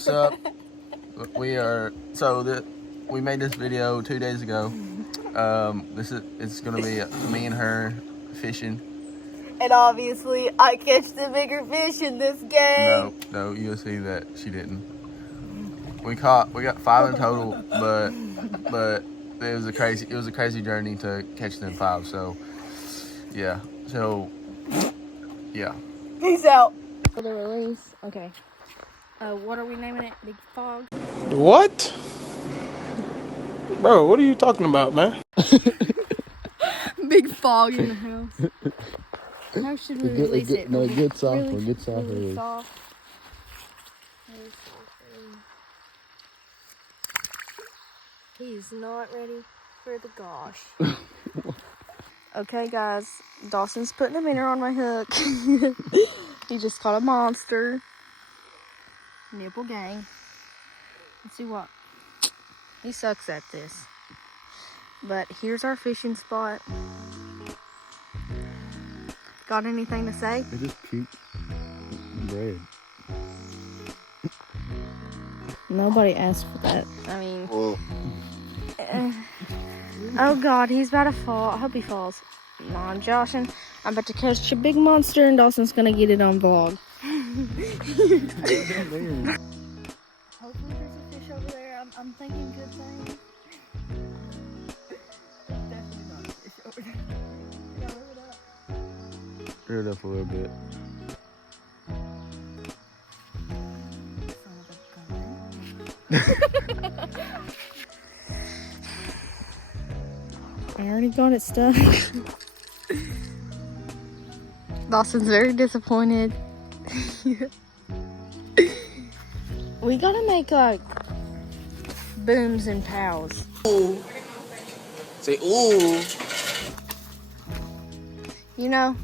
What's up? We made this video 2 days ago. It's gonna be me and her fishing. And obviously, I catch the bigger fish in this game. No, you'll see that she didn't. We got 5 in total, but it was a crazy journey to catch them 5. So yeah, yeah. Peace out. For the release, okay. What are we naming it? Big Fog? What? Bro, what are you talking about, man? Big Fog in the house. How should we release it? No, it gets off. Really, It gets off. really soft. Really soft. He's not ready for the gosh. Okay, guys. Dawson's putting a minnow on my hook. He just caught a monster. Nipple gang. Let's see what. He sucks at this. But here's our fishing spot. Got anything to say? It just cute bread. Nobody asked for that. I mean... Whoa. Oh God, he's about to fall. I hope he falls. Come on, Joshin. I'm about to catch a big monster and Dawson's gonna get it on vlog. Hopefully there's a fish over there. I'm thinking good things. Definitely not a fish over there. Yeah, live it up. Rear it up a little bit. I already got it stuck. Dawson's very disappointed. We gotta make like booms and pows. Ooh. Say ooh. You know,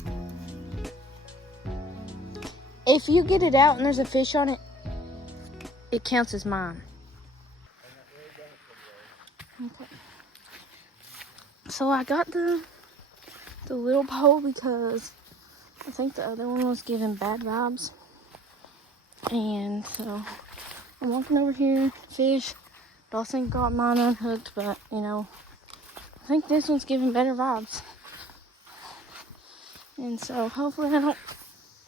if you get it out and there's a fish on it, it counts as mine. Okay. So I got the little pole because I think the other one was giving bad vibes. And so I'm walking over here, fish. Dawson got mine unhooked, but you know, I think this one's giving better vibes. And so hopefully I don't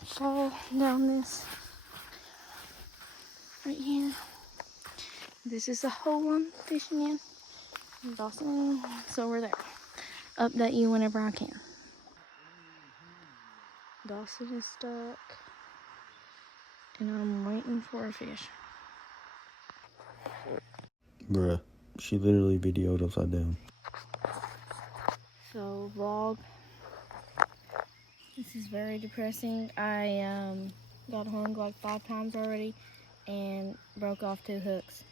fall down this right here. This is the hole I'm fishing in. Dawson, it's over there. Update you whenever I can. Dawson is stuck. And I'm waiting for a fish. Bruh, she literally videoed upside down. So vlog. This is very depressing. I got hung like 5 times already and broke off 2 hooks.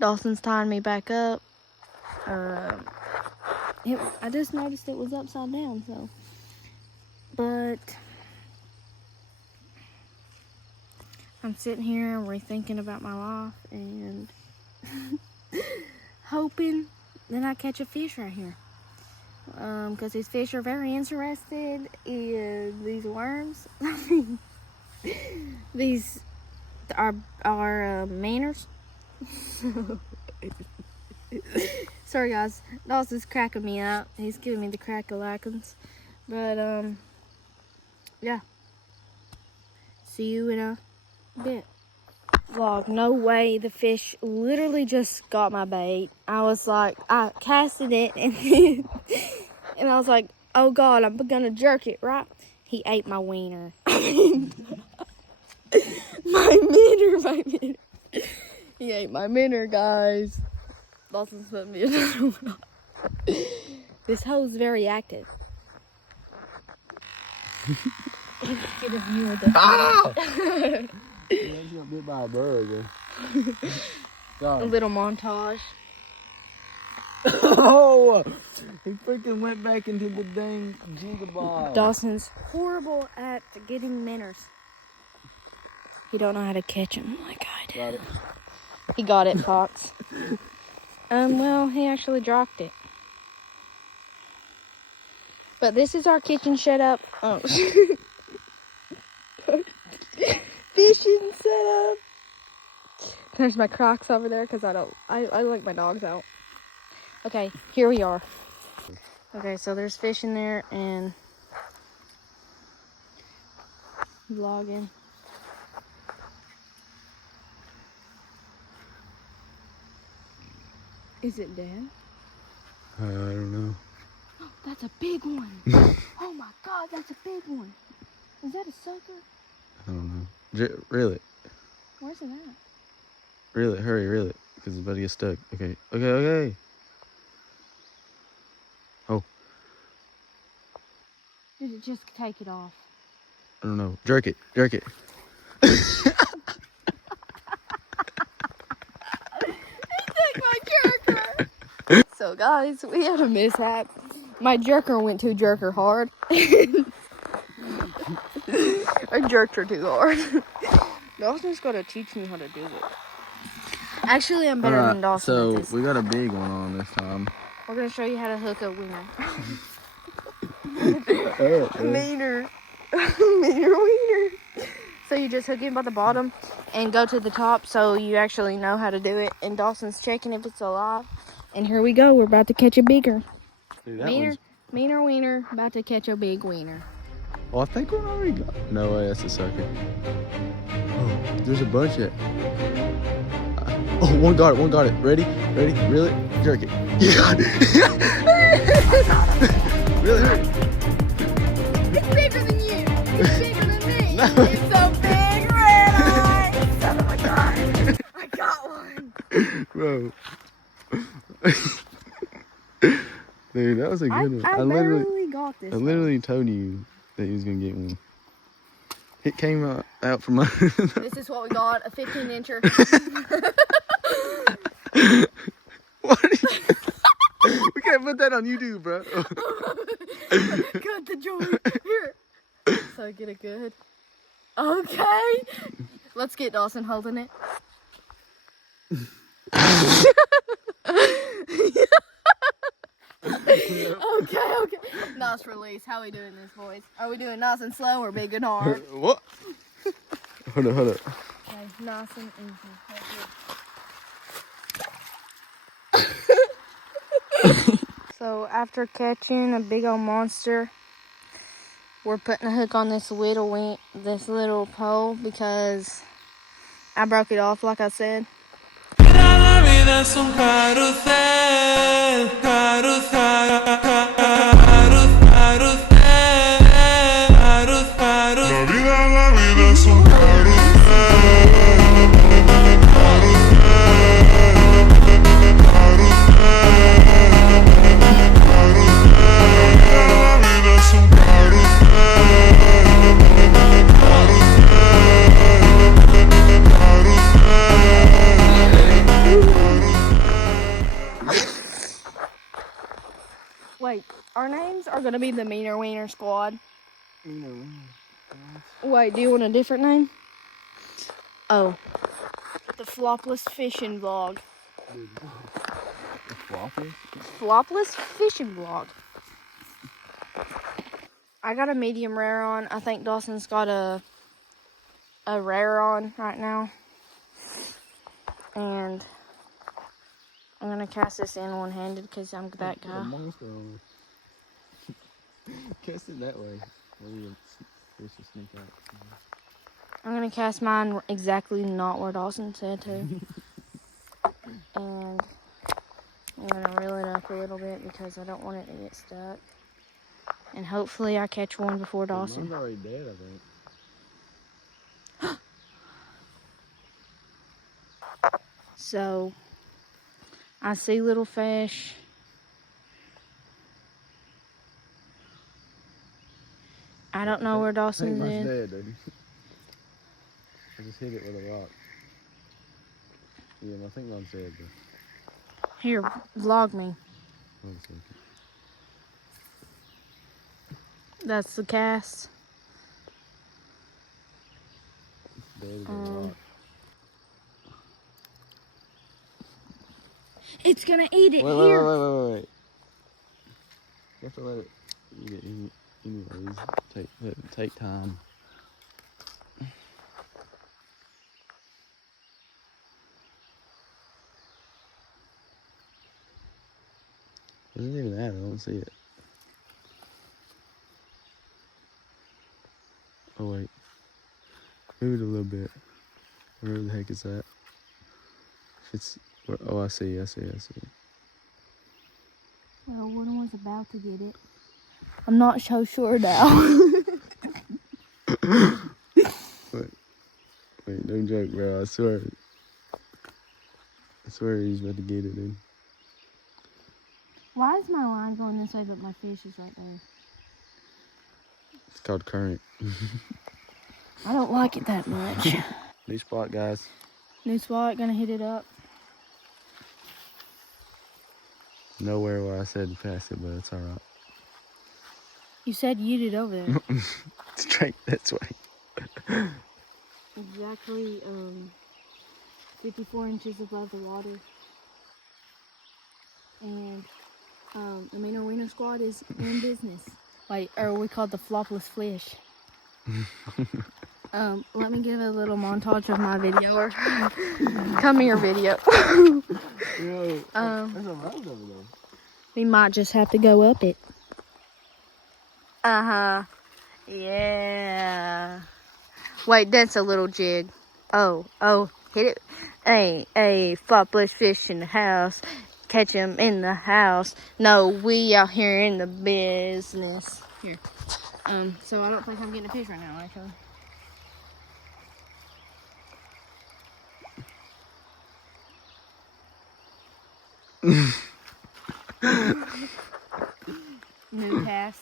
Dawson's tying me back up. I just noticed it was upside down, so. But I'm sitting here rethinking about my life and hoping that I catch a fish right here. Because these fish are very interested in these worms. These are manners. Sorry guys, Dawson's cracking me up. He's giving me the crack-a-lackins. But yeah. See you in a bit. Vlog, no way, the fish literally just got my bait. I was like, I casted it and and I was like, oh God, I'm gonna jerk it, right? He ate my wiener. my minnow. He ate my minnow, guys. Dawson's put me another one on. This hoe's very active. Let's get a view of the She got bit by a bird. a little montage. Oh! He freaking went back into the dang jigaball. Dawson's horrible at getting minnows. He don't know how to catch them like I do. Got it. He got it, Fox. Well, he actually dropped it. But this is our kitchen setup. Oh. fishing setup. There's my Crocs over there because I let my dogs out. Okay, here we are. Okay, so there's fish in there and vlogging. Is it dead? I don't know. That's a big one. Oh my God, that's a big one. Is that a sucker? I don't know. Reel it. Where's it at? Reel it. Hurry, reel it. Because it's about to get stuck. Okay. Okay. Oh, Did it just take it off? I don't know. Jerk it. Jerk it. My jerker. So guys, we had a mishap. My jerker went too jerker hard. I jerked her too hard. Dawson's gotta teach me how to do it. Actually, I'm better than Dawson So at this. we got a big one on this time. We're gonna show you how to hook a wiener. Meaner. Meaner wiener. So you just hook it by the bottom and go to the top so you actually know how to do it. And Dawson's checking if it's alive. And here we go. We're about to catch a bigger. Dude, that Meaner, one's... meaner wiener, about to catch a big wiener. Well, I think one already got... No way, that's a sucker. Oh, there's a bunch of... Oh, one got it. Ready? Reel it. Jerk it. You got it. Reel it. It's bigger than you. It's bigger than me. No. It's so big, red eye. Son of a gun. I got one. Bro. Dude, that was a good one. I barely got this. I literally told you that he was going to get one. It came out from under. This is what we got, a 15-incher. What are you... We can't put that on YouTube, bro. Cut the joint. Here. So get it good. Okay. Let's get Dawson holding it. Okay. Nice release. How we doing this, boys? Are we doing nice and slow or big and hard? What? Hold up. Okay, nice and easy. So after catching a big old monster, we're putting a hook on this little pole because I broke it off, like I said. Wait, our names are gonna be the Meaner Wiener Squad. Wait, do you want a different name? Oh, the Flopless Fishing Vlog. Flopless Fishing Vlog. I got a medium rare on. I think Dawson's got a rare on right now. And I'm gonna cast this in one-handed because I'm that guy. Cast it that way. Fish will sneak out. I'm gonna cast mine exactly not where Dawson said to. And I'm gonna reel it up a little bit because I don't want it to get stuck. And hopefully I catch one before Dawson. Mine's already dead, I think. So I see little fish. I don't know where Dawson's I think is. mine's dead, dude. I just hit it with a rock. Yeah, I think mine's dead, though. Here, vlog me. One second. That's the cast. Dead as a rock. It's gonna eat it Wait. here. You have to let it eat it anyways. Take time. Where's it even at? I don't see it. Oh wait. Move it a little bit. Where the heck is that? It's oh, I see. Well, one was about to get it. I'm not so sure now. Wait, don't joke, bro. I swear he's about to get it, dude. Why is my line going this way, but my fish is right there? It's called current. I don't like it that much. New spot, guys. New spot, gonna hit it up. Nowhere where I said to pass it, but it's alright. You said you did over there. Straight this way. Exactly 54 inches above the water. And the Mano Reno squad is in business. Like, or we call it the flopless fish. Let me give a little montage of my video. Or come here, video. Yo, there's a road over there. We might just have to go up it. Yeah. Wait, that's a little jig. Oh, hit it. Hey, flopless fish in the house. Catch him in the house. No, we out here in the business. Here. So I don't think I'm getting a fish right now, actually. New cast.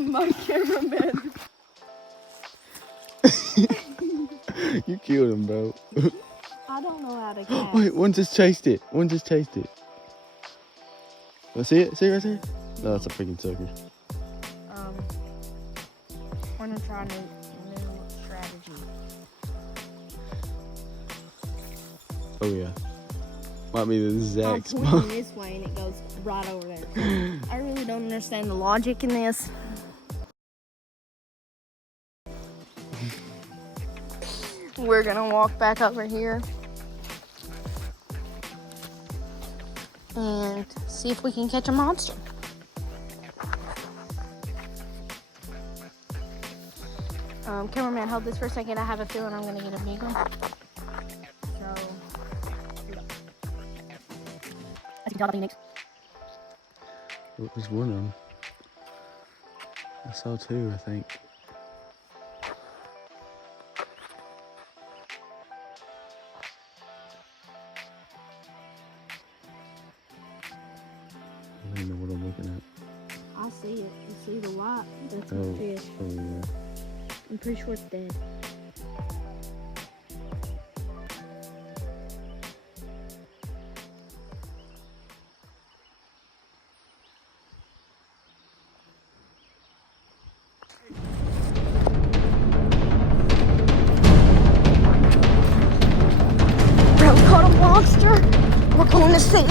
My cameraman. You killed him, bro. I don't know how to cast. Wait, one just chased it. Want to see it? See it right there? No, that's a freaking sucker. We're gonna try a new strategy. Oh yeah. Might be the I'm exact pointing spot. this way and it goes right over there. I really don't understand the logic in this. We're gonna walk back over here and see if we can catch a monster. Cameraman, hold this for a second. I have a feeling I'm gonna get a big one. So, as you can tell, nothing next. What was one of them? I saw two, I think. I don't know what I'm looking at. I see it. You see the white? That's my Oh, fish. oh yeah. I'm pretty sure it's dead. Bro, caught a monster. We're going to see.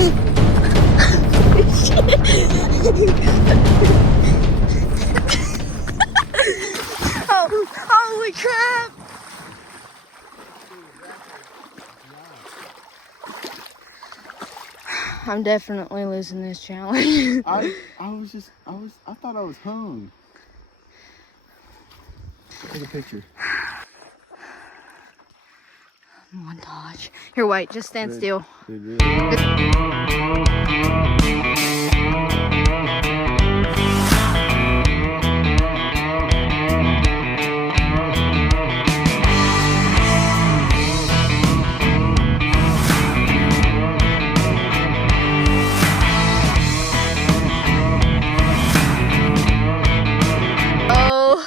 Oh, holy crap! I'm definitely losing this challenge. I thought I was hung. Take a picture. Montage. Here, wait, just stand still. Oh.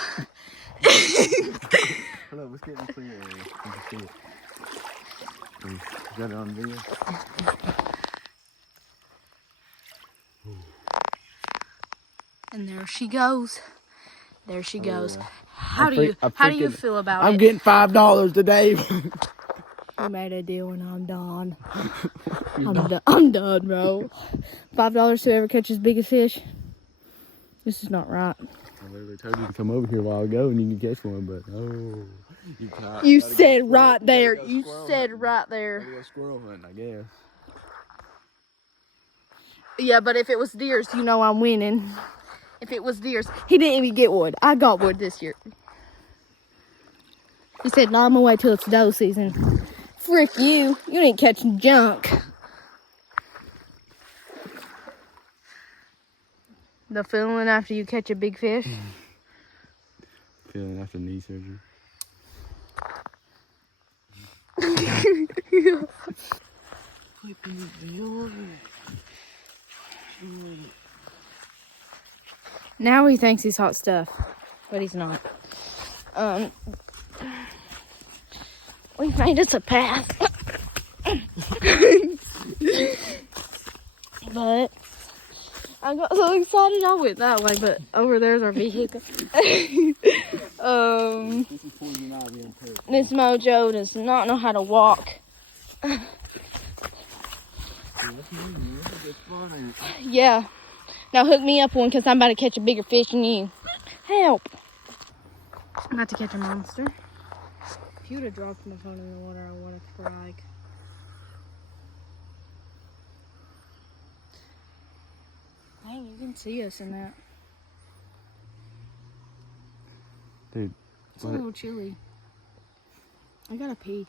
Hold up, let's get in the clear area. You can see it. You got it on video? And there she goes. There she goes. yeah. How do you feel about I'm it? getting $5 today. We made a deal and I'm done. I'm done, bro. $5 to whoever catches biggest fish. This is not right. I literally told you to come over here a while ago and you can catch one, but You said right there. You said right there. Gotta go squirrel hunting, I guess. Yeah, but if it was deers, you know I'm winning. If it was deers, he didn't even get wood. I got wood this year. He said, "No, I'm gonna wait till it's doe season." Frick you! You ain't catching junk. The feeling after you catch a big fish. Feeling after knee surgery. Now he thinks he's hot stuff, but he's not. We made it to pass. But I got so excited I went that way, but over there's our vehicle. This Mojo does not know how to walk. Yeah. Now hook me up one because I'm about to catch a bigger fish than you. Help. I'm about to catch a monster. If you would have dropped my phone in the water, I would have cried. Dang, you can see us in that. Dude. It's a little chilly. I gotta pee.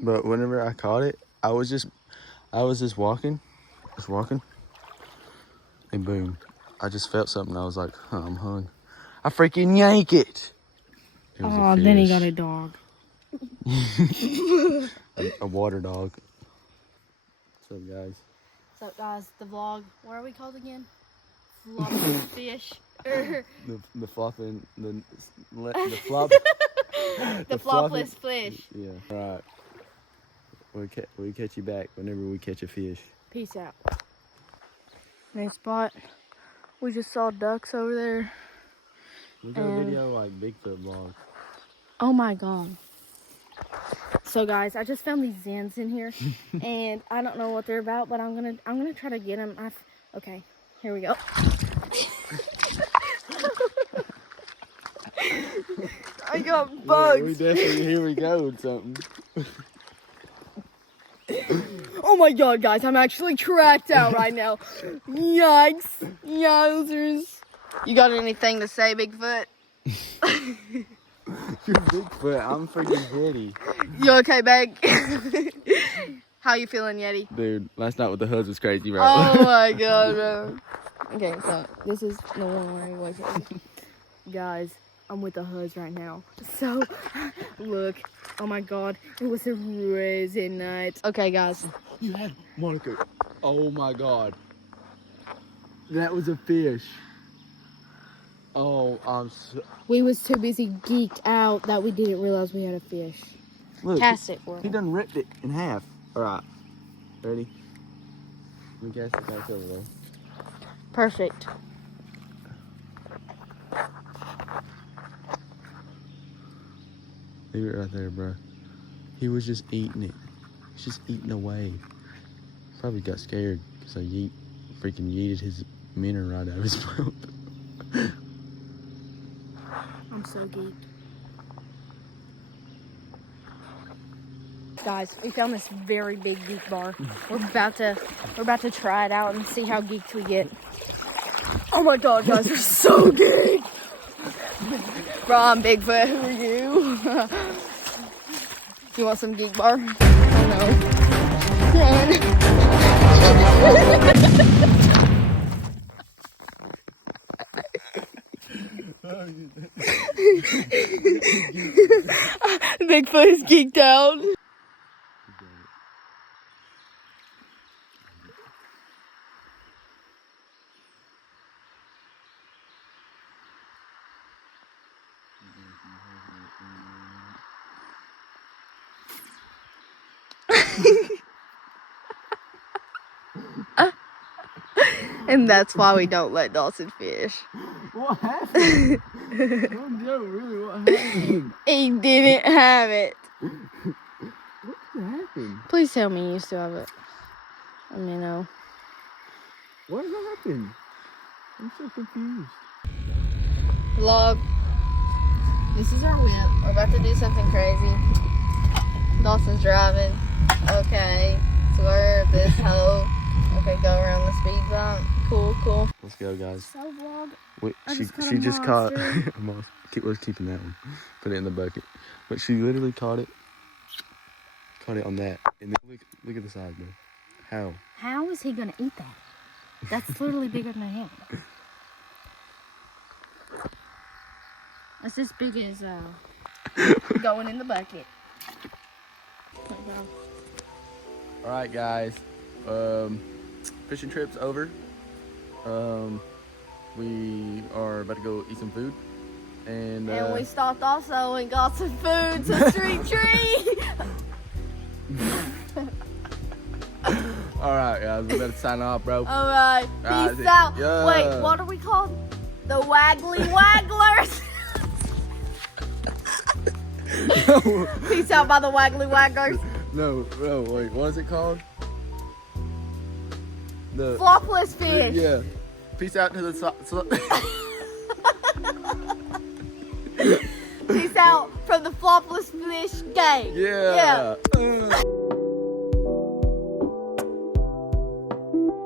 But whenever I caught it, I was just walking, and boom, I just felt something. I was like, huh, I'm hung. I freaking yank it. It was Oh, a then he fish. got a dog. a water dog. What's up, guys? What's up, guys? The vlog. What are we called again? Flopping fish. The flopping, the flop. The flopless fish. Yeah. All right. We'll catch you back whenever we catch a fish. Peace out. Nice spot. We just saw ducks over there. We got a video like Bigfoot vlog. Oh my god. So guys, I just found these Zens in here, and I don't know what they're about, but I'm gonna try to get them. Okay, here we go. I got bugs. Here we go with something. Oh my god, guys, I'm actually cracked out right now. Yikes. Yowzers. You got anything to say, Bigfoot? You're Bigfoot. I'm freaking Yeti. You okay, Bag? How you feeling, Yeti? Dude, last night with the hoods was crazy, bro. Oh my god, bro. Okay, so this is the one where he was. Guys, I'm with the hoods right now. So, look. Oh my god, it was a crazy night. Okay, guys. You had Monica. Oh my god. That was a fish. Oh, We was too busy geeked out that we didn't realize we had a fish. look. Cast it for He him. done ripped it in half. All right. Ready? Let me cast it back over there. Perfect. Leave it right there, bro. He was just eating it. He's just eating away. Probably got scared because I freaking yeeted his minnow right out of his mouth. I'm so geeked. Guys, we found this very big geek bar. We're about to try it out and see how geeked we get. Oh my god, guys, we're so geeked. Bro, I'm Bigfoot. Who are you? You want some geek bar? Oh no. Bigfoot is geeked out. And that's why we don't let Dawson fish. What happened? No, really, what happened? He didn't have it. What happened? Please tell me you still have it. Let me know. What happened? I'm so confused. Vlog. This is our whip. We're about to do something crazy. Dawson's driving. Okay. Swerve this hoe. Okay, go around the speed bump. Cool, cool. Let's go, guys. So vlog. Wait, I she just caught a caught monster. a monster. Let's keeping that one. Put it in the bucket. But she literally caught it. Caught it on that. And then look at the size, bro. How? How is he gonna eat that? That's literally bigger than a hand. That's as big as going in the bucket. All right, guys. Fishing trip's over. We are about to go eat some food. And we stopped also and got some food, some street treat. all right, guys. We better sign off, bro. All right, Alright, peace out. yeah. Wait, what are we called? The Waggly Wagglers. Peace out by the Waggly Wagglers. No, wait. What is it called? The Flopless fish. Yeah. Peace out to the. Peace out from the Flopless Fish gang. Yeah. Yeah.